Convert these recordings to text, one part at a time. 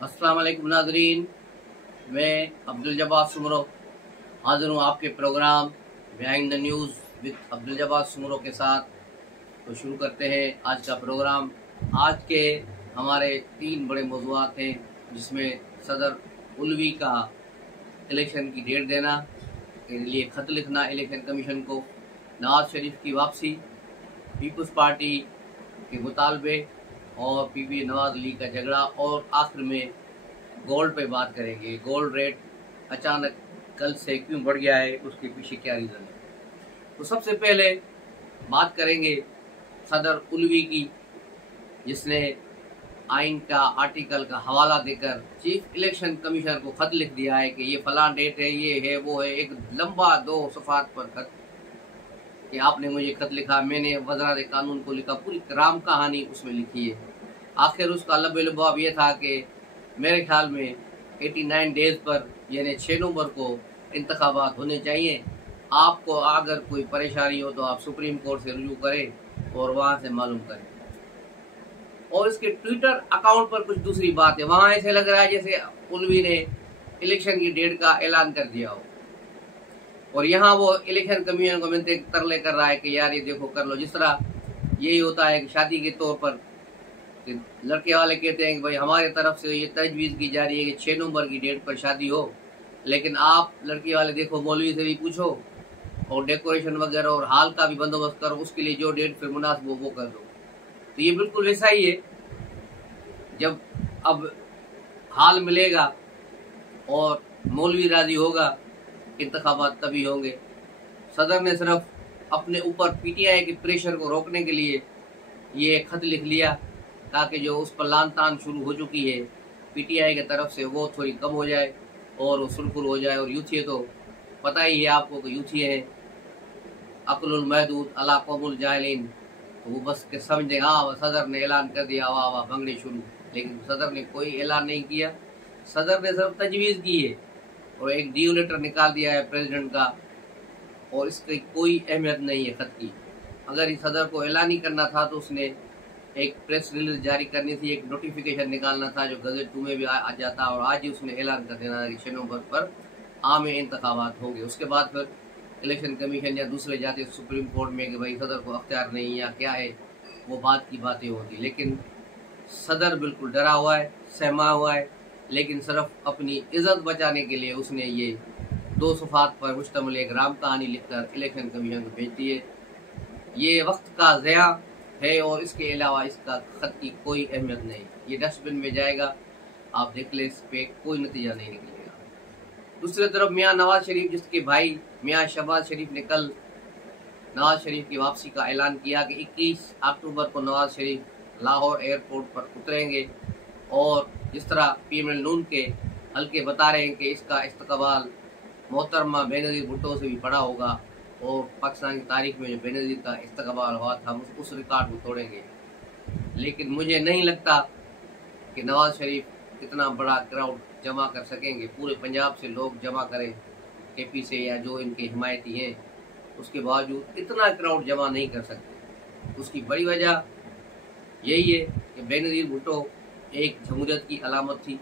अस्सलाम वालेकुम नाज़रीन, मैं अब्दुल जब्बार सुमरो हाजिर हूँ आपके program behind the news with Abdul Jabbar Soomro के साथ। तो शुरू करते हैं आज का प्रोग्राम। आज के हमारे 3 बड़े मौज़ूआत हैं, जिसमें सदर उलवी का इलेक्शन की डेट देना के लिए ख़त लिखना इलेक्शन कमीशन को, नवाज शरीफ की वापसी, पीपल्स पार्टी के मुतालबे और पीपी नवाज लीग का झगड़ा, और आखिर में गोल्ड पे बात करेंगे। गोल्ड रेट अचानक कल से क्यों बढ़ गया है, उसके पीछे क्या रीज़न है। तो सबसे पहले बात करेंगे सदर उलवी की, जिसने आइन का आर्टिकल का हवाला देकर चीफ इलेक्शन कमीशनर को खत लिख दिया है कि ये फलां डेट है, ये है, वो है। एक लंबा 2 सफ़ात पर खत कि आपने मुझे खत लिखा, मैंने वज़रात कानून को लिखा, पूरी राम कहानी उसमें लिखी है। आखिर उसका लबे-लुबाब ये था कि मेरे ख्याल में 89 डेज पर यानी 6 नवंबर को इंतखाबात होने चाहिए। आपको अगर कोई परेशानी हो तो आप सुप्रीम कोर्ट से रुजू करें और वहाँ से मालूम करें। और इसके ट्विटर अकाउंट पर कुछ दूसरी बात है, वहाँ ऐसे लग रहा है जैसे उलवी ने इलेक्शन की डेट का ऐलान कर दिया हो, और यहाँ वो इलेक्शन कमीशन को मिलते तरले कर रहा है कि यार ये देखो कर लो। जिस तरह यही होता है कि शादी के तौर पर लड़के वाले कहते हैं कि भाई हमारे तरफ से ये तजवीज़ की जा रही है कि 6 नवंबर की डेट पर शादी हो, लेकिन आप लड़की वाले देखो मौलवी से भी पूछो और डेकोरेशन वगैरह और हाल का भी बंदोबस्त करो, उसके लिए जो डेट फिर मुनासिब हो वो कर दो। तो ये बिल्कुल वैसा ही है, जब अब हाल मिलेगा और मौलवी राजी होगा, इंतखाबात तभी होंगे। सदर ने सिर्फ अपने ऊपर पीटीआई के प्रेशर को रोकने के लिए ये खत लिख लिया, ताकि जो उस पर लान तान शुरू हो चुकी है पीटीआई की तरफ से वो थोड़ी कम हो जाए और वो सुरखुर हो जाए। और यूथी तो पता ही है आपको कि यूथी है अक्लुल महदूद अला कौमुल जाहिलीन, तो वो बस के समझे हाँ सदर ने ऐलान कर दिया, वाह वाह भंगड़े शुरू। लेकिन सदर ने कोई ऐलान नहीं किया, सदर ने सिर्फ तजवीज़ की है और एक डीओ लेटर निकाल दिया है प्रेसिडेंट का, और इसकी कोई अहमियत नहीं है खत की। अगर इस सदर को ऐलान ही करना था तो उसने एक प्रेस रिलीज जारी करनी थी, एक नोटिफिकेशन निकालना था जो गजट 2 में भी आ जाता, और आज ही उसने ऐलान कर देना कि 6 नवंबर पर आम इंतखाबात होंगे। उसके बाद फिर इलेक्शन कमीशन या दूसरे जाते सुप्रीम कोर्ट में कि भाई सदर को अख्तियार नहीं या क्या है, वो बात की बातें होती। लेकिन सदर बिल्कुल डरा हुआ है, सहमा हुआ है, लेकिन सिर्फ अपनी इज्जत बचाने के लिए उसने ये 2 सफ़ात पर मुश्तमिल एक राम कहानी लिखकर इलेक्शन कमीशन को भेज दी है। ये वक्त का ज़या है और इसके अलावा इसका खत की कोई अहमियत नहीं। ये डस्टबिन में जाएगा, आप देख ले, इस पे कोई नतीजा नहीं निकलेगा। दूसरी तरफ मियाँ नवाज शरीफ, जिसके भाई मियाँ शहबाज शरीफ ने कल नवाज शरीफ की वापसी का ऐलान किया कि 21 अक्टूबर को नवाज शरीफ लाहौर एयरपोर्ट पर उतरेंगे, और जिस तरह पीएमएल नून के हल्के बता रहे हैं कि इसका इस्तकबाल मोहतरमा बेनज़ीर भुट्टो से भी बड़ा होगा, और पाकिस्तान की तारीख में जो बेनज़ीर का इस्तकबाल हुआ था उस रिकॉर्ड को तोड़ेंगे। लेकिन मुझे नहीं लगता कि नवाज शरीफ इतना बड़ा क्राउड जमा कर सकेंगे। पूरे पंजाब से लोग जमा करें, केपी से या जो इनके हिमायती हैं, उसके बावजूद इतना क्राउड जमा नहीं कर सकते। उसकी बड़ी वजह यही है कि बेनज़ीर भुट्टो एक जमहूरियत की अलामत थी,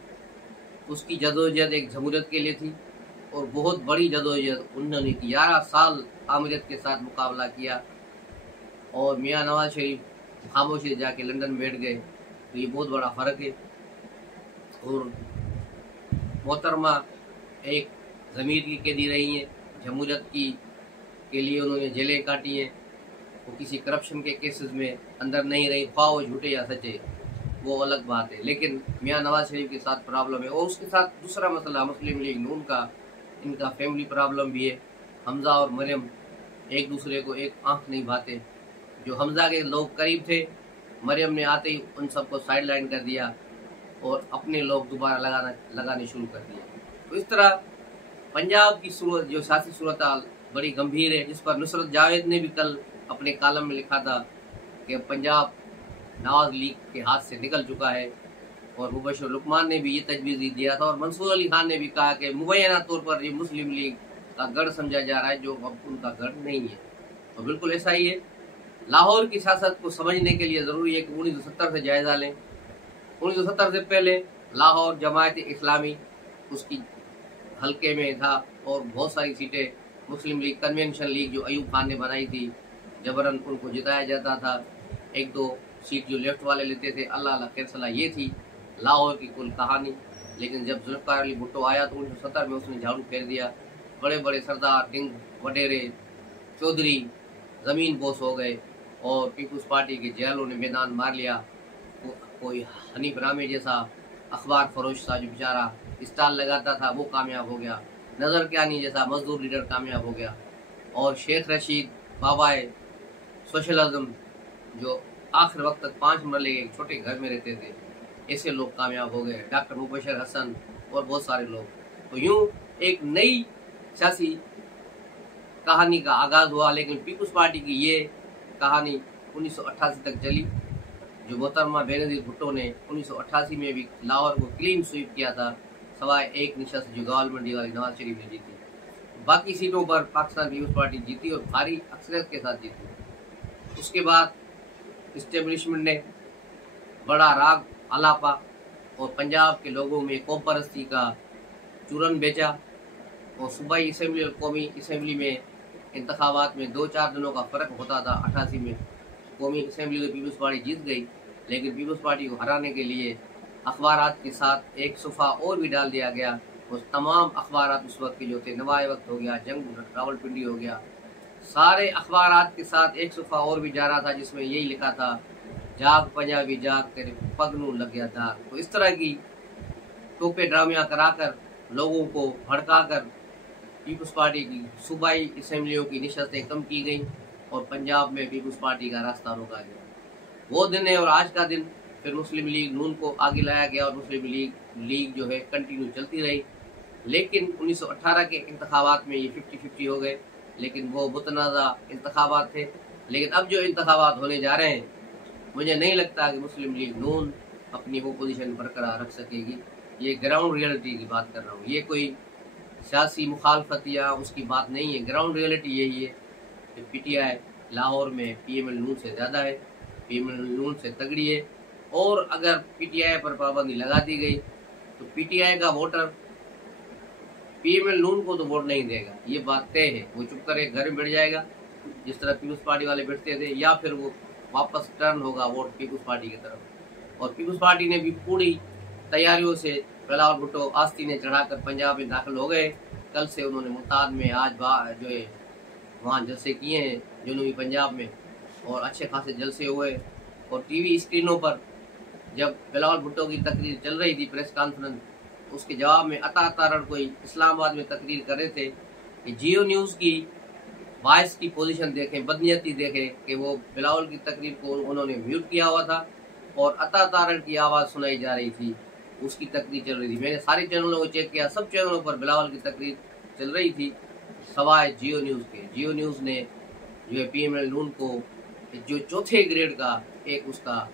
उसकी जदोजहद एक जमहूरियत के लिए थी, और बहुत बड़ी जदोजहद उन्होंने 11 साल आमिरत के साथ मुकाबला किया, और मियाँ नवाज शरीफ खामोशी से जाके लंदन में बैठ गए। तो ये बहुत बड़ा फ़र्क है। और मोहतरमा एक ज़मीर की कैदी रही हैं, जमहूरियत की के लिए उन्होंने जेलें काटी हैं, वो किसी करप्शन के केसेस में अंदर नहीं रही, ख्वाह वो झूठे या सच्चे, वो अलग बात है। लेकिन मियाँ नवाज शरीफ के साथ प्रॉब्लम है, और उसके साथ दूसरा मसला मुस्लिम लीग नून का, इनका फैमिली प्रॉब्लम भी है। हमजा और मरियम एक दूसरे को एक आंख नहीं भाते। जो हमजा के लोग करीब थे, मरियम ने आते ही उन सबको साइड लाइन कर दिया और अपने लोग दोबारा लगाने शुरू कर दिए। तो इस तरह पंजाब की सूरत, जो सियासी सूरत बड़ी गंभीर है, जिस पर नुसरत जावेद ने भी कल अपने कालम में लिखा था कि पंजाब नवाज लीग के हाथ से निकल चुका है, और मुबशर लुकमान ने भी ये तजवीज़ दिया था, और मंसूर अली खान ने भी कहा कि मुबैना तौर पर ये मुस्लिम लीग का गढ़ समझा जा रहा है, जो अब उनका गढ़ नहीं है। तो बिल्कुल ऐसा ही है। लाहौर की सियासत को समझने के लिए ज़रूरी है कि 1970 से जायज़ा लें। 1970 से पहले लाहौर जमायत इस्लामी उसकी हल्के में था और बहुत सारी सीटें मुस्लिम लीग कन्वेंशन लीग जो अयूब खान ने बनाई थी जबरन उनको जिताया जाता था। एक दो सीट जो लेफ्ट वाले लेते थे। अल्लाह अल्लाह खैर सलाह। ये थी लाहौर की कुल कहानी। लेकिन जब जुल्फ़िकार अली भुट्टो आया तो 1970 में उसने झाड़ू फेर दिया। बड़े बड़े सरदार डिंग वडेरे चौधरी ज़मीन बोस हो गए और पीपुल्स पार्टी के जेलों ने मैदान मार लिया। कोई हनीफ रामे जैसा अखबार फरोश था जो बेचारा स्टॉल लगाता था वो कामयाब हो गया। नज़र कियानी जैसा मजदूर लीडर कामयाब हो गया। और शेख रशीद बाबाए सोशलिज्म जो आखिर वक्त तक 5 मरले एक छोटे घर में रहते थे, ऐसे लोग कामयाब हो गए। डॉक्टर मुबशर हसन और बहुत सारे लोग। तो यूं एक नई सियासी कहानी का आगाज हुआ। लेकिन पीपुल्स पार्टी की ये कहानी 1988 तक चली। जो मोहतरमा बेनज़ीर भुट्टो ने 1988 में भी लाहौर को क्लीन स्वीप किया था, सवाए एक निशस्त जो गावल मंडी वाली नवाज शरीफ ने जीती। बाकी सीटों पर पाकिस्तान पीपुल्स पार्टी जीती और भारी अक्सरियत के साथ जीती। उसके बाद इस्टेब्लिशमेंट ने बड़ा राग आलापा और पंजाब के लोगों में कौम परस्ती का चूरन बेचा। और सूबाई असम्बली और कौमी असम्बली में इंतखाबात में 2-4 दिनों का फ़र्क होता था। 88 में कौमी असम्बली में पीपुल्स पार्टी जीत गई। लेकिन पीपुल्स पार्टी को हराने के लिए अखबारात के साथ एक सफ़ा और भी डाल दिया गया। उस तमाम अखबारात उस वक्त के जो थे, नवाए वक्त हो गया, जंग रावलपिंडी हो गया, सारे अखबारात के साथ एक सफ़ा और भी जा रहा था जिसमें यही लिखा था, जाग पंजाबी जाग तेरे पग नू लग गया दाग। तो इस तरह की टोपे ड्रामियाँ कराकर लोगों को भड़काकर पीपुल्स पार्टी की सूबाई असम्बलियों की निशस्तें कम की गई और पंजाब में पीपुल्स पार्टी का रास्ता रोका गया। वो दिन है और आज का दिन। फिर मुस्लिम लीग नून को आगे लाया गया और मुस्लिम लीग जो है कंटिन्यू चलती रही। लेकिन 1918 के इंतखाबात में ये 50-50 हो गए। लेकिन वो मुतनाज़ा इंतखाबात थे। लेकिन अब जो इंतखाबात होने जा रहे हैं, मुझे नहीं लगता कि मुस्लिम लीग नून अपनी वो पोजीशन बरकरार रख सकेगी। ये ग्राउंड रियलिटी की बात कर रहा हूँ। ये कोई सियासी मुखालफत या उसकी बात नहीं है। ग्राउंड रियलिटी यही है कि पीटीआई लाहौर में पीएमएल नून से ज़्यादा है, पीएमएल नून से तगड़ी है। और अगर पीटीआई पर पाबंदी लगा दी गई तो पीटीआई का वोटर पीएमएल नून को तो वोट नहीं देगा, ये बात तय है। वो चुप करे घर में बैठ जाएगा जिस तरह पीपुल्स पार्टी वाले बैठते थे, या फिर वो वापस टर्न होगा वोट पीपुल्स पार्टी की तरफ। और पीपुल्स पार्टी ने भी पूरी तैयारियों से बिलावल भुट्टो आस्ती ने चढ़ाकर पंजाब में दाखिल हो गए। कल से उन्होंने मुल्तान में आज जो है वहाँ जलसे किए हैं जनूबी पंजाब में, और अच्छे खासे जलसे हुए। और टीवी स्क्रीनों पर जब बिलावल भुट्टो की तकरीर चल रही थी, प्रेस कॉन्फ्रेंस, उसके जवाब में अता तारण कोई इस्लामाबाद में तकरीर कर रहे थे कि जियो न्यूज़ की वॉइस की पोजीशन देखें, बदनीयती देखें कि वो बिलावल की तकरीर को उन्होंने म्यूट किया हुआ था और अता तारण की आवाज़ सुनाई जा रही थी, उसकी तकरीर चल रही थी। मैंने सारे चैनलों को चेक किया, सब चैनलों पर बिलावल की तकरीर चल रही थी सवाए जियो न्यूज़ के। जियो न्यूज़ ने जो है पीएमएल नून को जो चौथे ग्रेड का एक उसका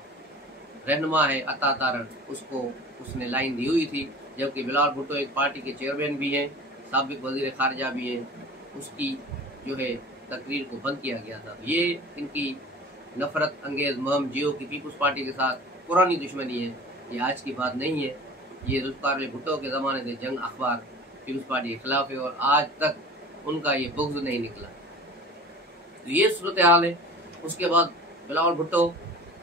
रहनुमा है अता तारण, उसको उसने लाइन दी हुई थी। जबकि बिलावल भुट्टो एक पार्टी के चेयरमैन भी हैं, साबिक वजीर खारजा भी हैं, उसकी जो है तकरीर को बंद किया गया था। ये इनकी नफरत अंगेज मुहिम जियो की पीपुल्स पार्टी के साथ पुरानी दुश्मनी है, ये आज की बात नहीं है। ये जुल्फ़िकार अली भुट्टो के ज़माने से जंग अखबार पीपुल्स पार्टी के खिलाफ है और आज तक उनका ये बुग़्ज़ नहीं निकला। तो ये सूरत हाल है। उसके बाद बिलावल भुट्टो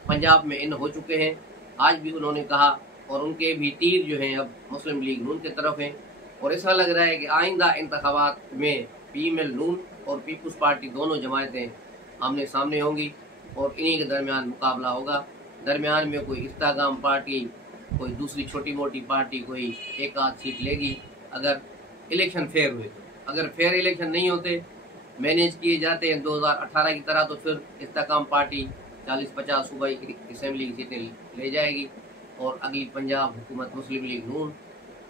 पंजाब में इन हो चुके हैं। आज भी उन्होंने कहा, और उनके भी तीर जो हैं अब मुस्लिम लीग नून की तरफ हैं। और ऐसा लग रहा है कि आइंदा इंतखाबात में पीएमएल नून और पीपुल्स पार्टी दोनों जमायतें आमने सामने होंगी और इन्हीं के दरमियान मुकाबला होगा। दरमियान में कोई इस्तागाम पार्टी, कोई दूसरी छोटी मोटी पार्टी कोई एक आध सीट लेगी अगर इलेक्शन फेयर हुए। तो अगर फेयर इलेक्शन नहीं होते, मैनेज किए जाते हैं 2018 की तरह, तो फिर इस्तागाम पार्टी 40-50 सूबाई असम्बली की सीटें ले जाएगी और अगली पंजाब हुकूमत मुस्लिम लीग नून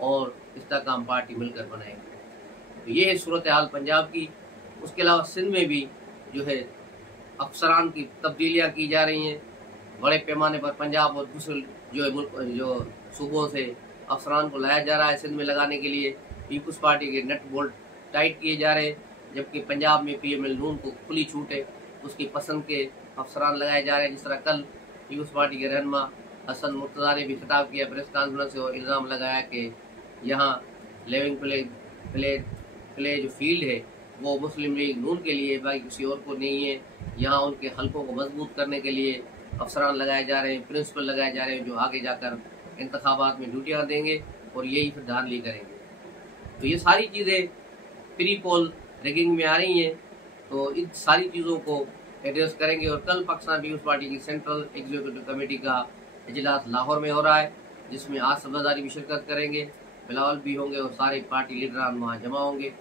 और इस्ताकाम पार्टी मिलकर बनाएगी। तो ये है सूरत हाल पंजाब की। उसके अलावा सिंध में भी जो है अफसरान की तब्दीलियाँ की जा रही हैं बड़े पैमाने पर। पंजाब और दूसरे जो है मुल्क जो सूबों से अफसरान को लाया जा रहा है सिंध में लगाने के लिए। पीपुल्स पार्टी के नट बोल्ट टाइट किए जा रहे हैं, जबकि पंजाब में पीएमएल नून को खुली छूट है, उसकी पसंद के अफसरान लगाए जा रहे हैं। जिस तरह कल पीपुल्स पार्टी के रहनुमा हसन मुर्तज़ा ने भी खिताब किया प्रेस कॉन्फ्रेंस से और इल्ज़ाम लगाया कि यहाँ लिविंग प्ले जो फील्ड है वो मुस्लिम लीग नून के लिए, बाकी किसी और को नहीं है। यहाँ उनके हल्कों को मजबूत करने के लिए अफसरान लगाए जा रहे हैं, प्रिंसिपल लगाए जा रहे हैं, जो आगे जाकर इंतखाबात में ड्यूटियाँ देंगे और यही फिर धांधली करेंगे। तो ये सारी चीज़ें प्री पोल रैगिंग में आ रही हैं, तो इन सारी चीज़ों को एड्रेस करेंगे। और कल पाकिस्तान पीपल्स पार्टी की सेंट्रल एग्जीक्यूटिव कमेटी का इजलास लाहौर में हो रहा है, जिसमें आसिफ ज़रदारी भी शिरकत करेंगे, बिलावल भी होंगे और सारे पार्टी लीडरान वहाँ जमा होंगे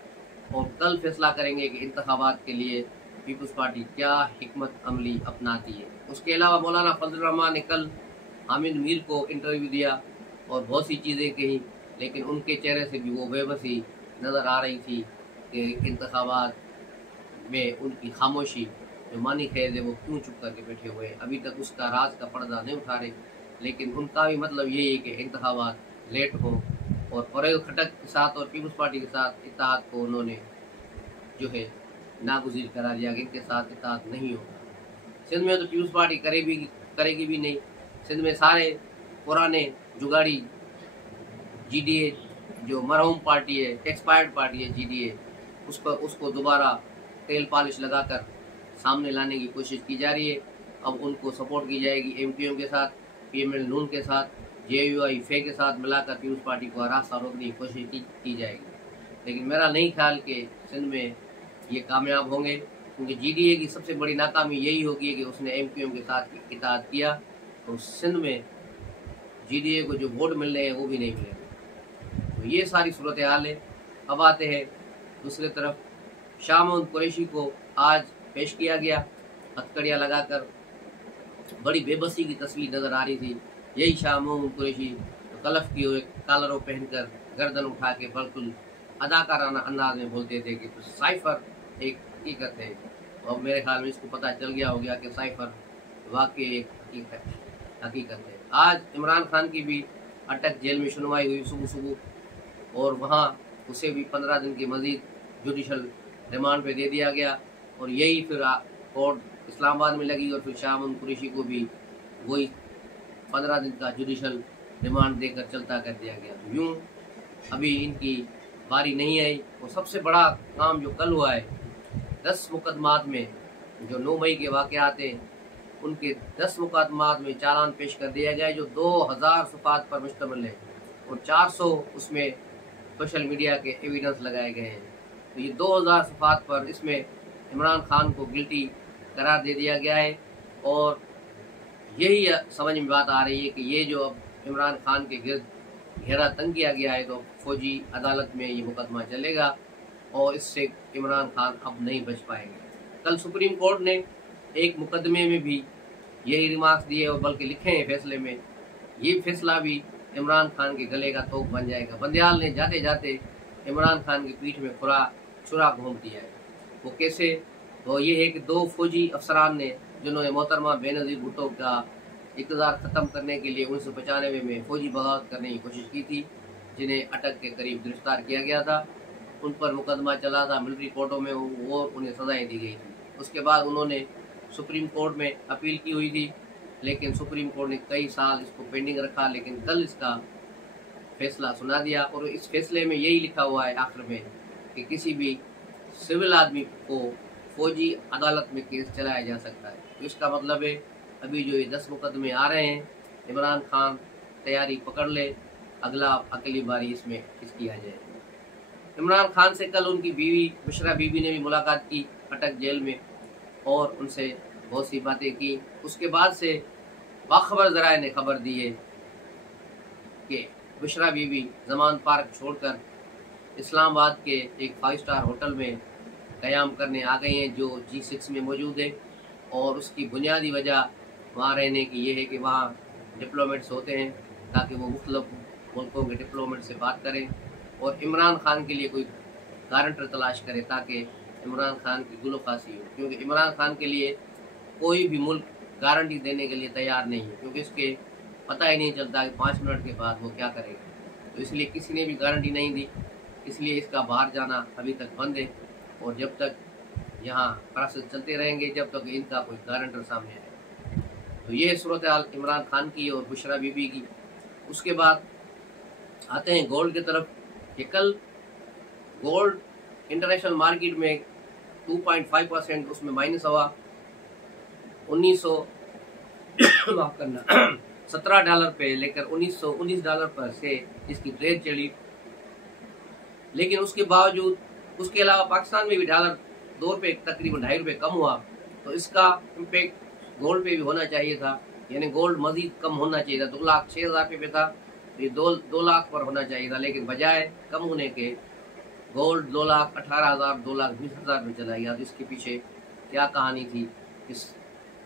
और कल फैसला करेंगे कि इंतखाबात के लिए पीपल्स पार्टी क्या हिकमत अमली अपनाती है। उसके अलावा मौलाना फजल रहमान ने कल हामिद मीर को इंटरव्यू दिया और बहुत सी चीज़ें कही, लेकिन उनके चेहरे से भी वो बेबसी नज़र आ रही थी कि इंतखाबात में उनकी खामोशी जो मानी खैज है वो क्यों चुप करके बैठे हुए हैं, अभी तक उसका राज का पर्दा नहीं उठा रहे। लेकिन उनका भी मतलब यही है कि इंतखाबात लेट हो और फरेल खटक के साथ और पीपल्स पार्टी के साथ इत्तेहाद को उन्होंने जो है नागुज़ीर करा दिया कि इनके साथ इत्तेहाद नहीं होगा। सिंध में तो पीपल्स पार्टी करेगी भी नहीं। सिंध में सारे पुराने जुगाड़ी जीडीए जो मरहूम पार्टी है, एक्सपायर्ड पार्टी है जीडीए, उसको दोबारा तेल पॉलिश लगाकर सामने लाने की कोशिश की जा रही है। अब उनको सपोर्ट की जाएगी एमक्यूएम के साथ, पीएमएल नून के साथ, जेयूआई फे के साथ मिलाकर पीपल्स पार्टी को रास्ता रोकने की कोशिश की जाएगी। लेकिन मेरा नहीं ख्याल कि सिंध में ये कामयाब होंगे, क्योंकि जीडीए की सबसे बड़ी नाकामी यही होगी कि उसने एमक्यूएम के साथ इत्तेहाद किया तो सिंध में जीडीए को जो वोट मिल रहे हैं वो भी नहीं मिलेंगे। तो ये सारी सूरत हाल है। अब आते हैं दूसरी तरफ, शाह महमूद कुरैशी को आज पेश किया गया, हथकड़ियाँ लगाकर, बड़ी बेबसी की तस्वीर नजर आ रही थी। यही शाह महमूद कुरैशी तो कलफ की हुए कालरों पहनकर गर्दन उठा के बिल्कुल अदाकाराना अंदाज में बोलते थे कि तो साइफर एक हकीकत है। और मेरे ख्याल में इसको पता चल गया हो गया कि साइफर वाकई एक हकीकत है। आज इमरान खान की भी अटक जेल में सुनवाई हुई सुबह और वहाँ उसे भी 15 दिन की मजीद जुडिशल रिमांड पे दे दिया गया और यही फिर कोर्ट इस्लामाबाद में लगी और फिर शाह महमूद कुरैशी को भी वही 15 दिन का जुडिशल रिमांड देकर चलता कर दिया गया। तो यूँ अभी इनकी बारी नहीं आई। और सबसे बड़ा काम जो कल हुआ है, 10 मुकदमात में जो 9 मई के वाक़यात हैं उनके 10 मुकदमात में चालान पेश कर दिया गया है जो 2000 सफ़ात पर मुश्तमिल है और 400 उसमें सोशल मीडिया के एविडेंस लगाए गए हैं। तो ये 2000 सफ़ात पर इसमें इमरान खान को गिल्टी करार दे दिया गया है और यही समझ में बात आ रही है कि ये जो अब इमरान खान के गिर्द घेरा तंग किया गया है तो फौजी अदालत में ये मुकदमा चलेगा और इससे इमरान खान अब नहीं बच पाएंगे। कल सुप्रीम कोर्ट ने एक मुकदमे में भी यही रिमार्क्स दिए और बल्कि लिखे हैं फैसले में, ये फैसला भी इमरान खान के गले का तोप बन जाएगा। बंदियाल ने जाते जाते इमरान खान की पीठ में छुरा घोंप दिया है। वो कैसे? तो ये है कि 2 फौजी अफसरान ने जिन्होंने मोहतरमा बेनज़ीर भुट्टो का इक़्तिदार ख़त्म करने के लिए 1995 में फौजी बगावत करने की कोशिश की थी, जिन्हें अटक के करीब गिरफ्तार किया गया था। उन पर मुकदमा चला था मिलिट्री कोर्टों में और उन्हें सज़ाएँ दी गई थी। उसके बाद उन्होंने सुप्रीम कोर्ट में अपील की हुई थी, लेकिन सुप्रीम कोर्ट ने कई साल इसको पेंडिंग रखा, लेकिन कल इसका फैसला सुना दिया और इस फैसले में यही लिखा हुआ है आखिर में कि किसी भी सिविल आदमी को फौजी अदालत में केस चलाया जा सकता है। तो इसका मतलब है अभी जो ये 10 मुकदमे आ रहे हैं, इमरान खान तैयारी पकड़ ले, अगली बारी इसमें किसकी आ जाए। इमरान खान से कल उनकी बीवी बुशरा बीबी ने भी मुलाकात की अटक जेल में और उनसे बहुत सी बातें की। उसके बाद से बाखबर ज़राए ने खबर दी है कि बुशरा बीबी जमान पार्क छोड़कर इस्लामाबाद के एक 5 स्टार होटल में क़याम करने आ गई हैं जो G6 में मौजूद है और उसकी बुनियादी वजह वहाँ रहने की ये है कि वहाँ डिप्लोमेट्स होते हैं ताकि वो मुख्तलिफ मुल्कों के डिप्लोमेट से बात करें और इमरान खान के लिए कोई गारंटर तलाश करें ताकि इमरान खान की गुलो फांसी हो, क्योंकि इमरान खान के लिए कोई भी मुल्क गारंटी देने के लिए तैयार नहीं है, क्योंकि इसके पता ही नहीं चलता कि 5 मिनट के बाद वो क्या करेगा। तो इसलिए किसी ने भी गारंटी नहीं दी, इसलिए इसका बाहर जाना अभी तक बंद है और जब तक यहाँ प्रोसेस चलते रहेंगे जब तक इनका कोई गारंटर सामने आए। तो ये सूरत हाल इमरान खान की और बुशरा बीबी की। उसके बाद आते हैं गोल्ड की तरफ कि कल गोल्ड इंटरनेशनल मार्केट में 2.5% उसमें माइनस हुआ। 1900 माफ करना $17 पे लेकर $1919 पर से इसकी ट्रेड चली। लेकिन उसके बावजूद उसके अलावा पाकिस्तान में भी डॉलर ₹2 तकरीबन ₹2.5 कम हुआ। तो इसका इम्पेक्ट गोल्ड पे भी होना चाहिए था, यानी गोल्ड मजीद कम होना चाहिए था। 2,06,000 पे था, तो ये 2 लाख पर होना चाहिए था, लेकिन बजाय कम होने के गोल्ड 2,18,000 2,20,000 में चला गया। तो इसके पीछे क्या कहानी थी, इस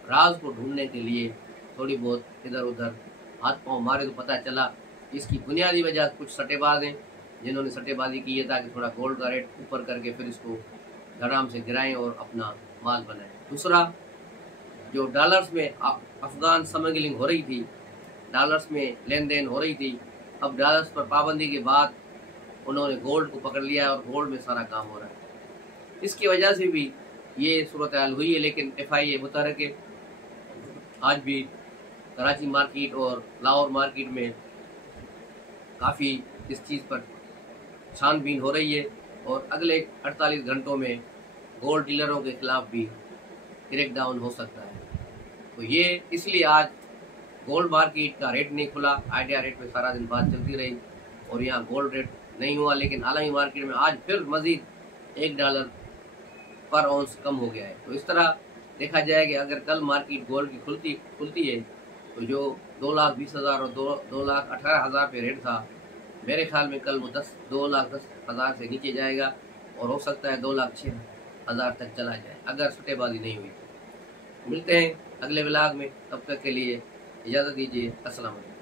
राज को ढूंढने के लिए थोड़ी बहुत इधर उधर हाथ पांव मारे तो पता चला। इसकी बुनियादी वजह कुछ सट्टेबाज हैं जिन्होंने सट्टेबाजी की है ताकि थोड़ा गोल्ड का रेट ऊपर करके फिर इसको धड़ाम से गिराएं और अपना माल बनाएं। दूसरा, जो डॉलर्स में अफगान स्मगलिंग हो रही थी, डॉलर्स में लेन देन हो रही थी, अब डॉलर्स पर पाबंदी के बाद उन्होंने गोल्ड को पकड़ लिया और गोल्ड में सारा काम हो रहा है। इसकी वजह से भी ये सूरत हाल हुई है। लेकिन FIA मुतहरक है, आज भी कराची मार्केट और लाहौर मार्केट में काफ़ी इस चीज़ पर छानबीन हो रही है और अगले 48 घंटों में गोल्ड डीलरों के खिलाफ भी क्रैकडाउन हो सकता है। तो ये इसलिए आज गोल्ड मार्केट का रेट नहीं खुला। आइडिया रेट में सारा दिन बात चलती रही और यहाँ गोल्ड रेट नहीं हुआ। लेकिन आलमी मार्केट में आज फिर मजीद $1 पर औंस कम हो गया है। तो इस तरह देखा जाए कि अगर कल मार्केट गोल्ड की खुलती है तो जो 2,20,000 और 2,18,000 पे रेट था, मेरे ख्याल में कल वो 2,10,000 से नीचे जाएगा और हो सकता है 2,06,000 तक चला जाए अगर सट्टेबाजी नहीं हुई। मिलते हैं अगले व्लॉग में, तब तक के लिए इजाज़त दीजिए। अस्सलाम वालेकुम।